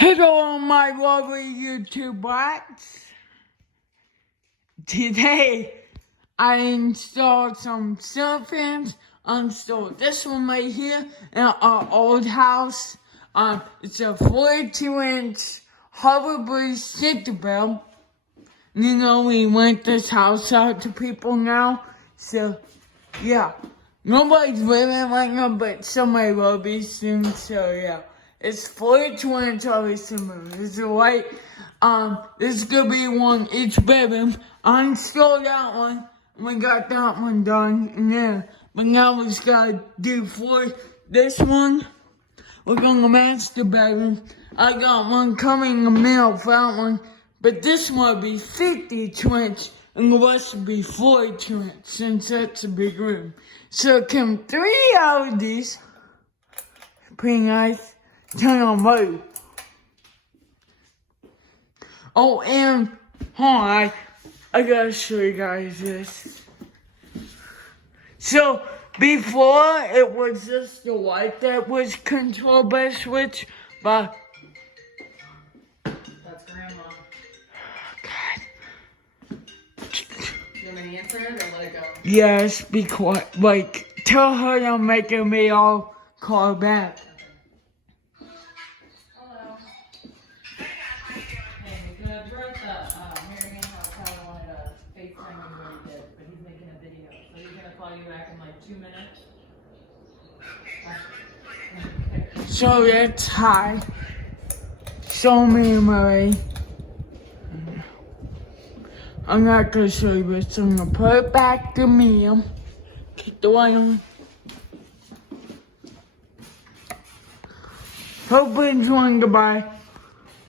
Hello, my lovely YouTube bots. Today, I installed some ceiling fans. I installed this one right here in our old house. It's a 42-inch hoverboard Centreville. You know, we rent this house out to people now. So, yeah. Nobody's living right now, but somebody will be soon. So, yeah. It's 42-inch hoverboard. It's white. There's gonna be one each bedroom. I installed that one. We got that one done. And then, but now we just gotta do this one. We're gonna match the bedroom. I got one coming in the mail for that one. But this one will be 52-inch. And the rest will be 42-inch, since that's a big room. So it came 3 out of these. Pretty nice. Turn on mode. Oh, and hold on, I gotta show you guys this. So before it was just the light that was controlled by a switch, but that's Grandma. God. You want me to answer it or let it go? Yes, be quiet. Like, tell her I'm making me all call back. You minutes. So that's hi. Show me, Marie. I'm not gonna show you this. I'm gonna put it back to medium. Keep the light on. Hope you enjoying. Goodbye.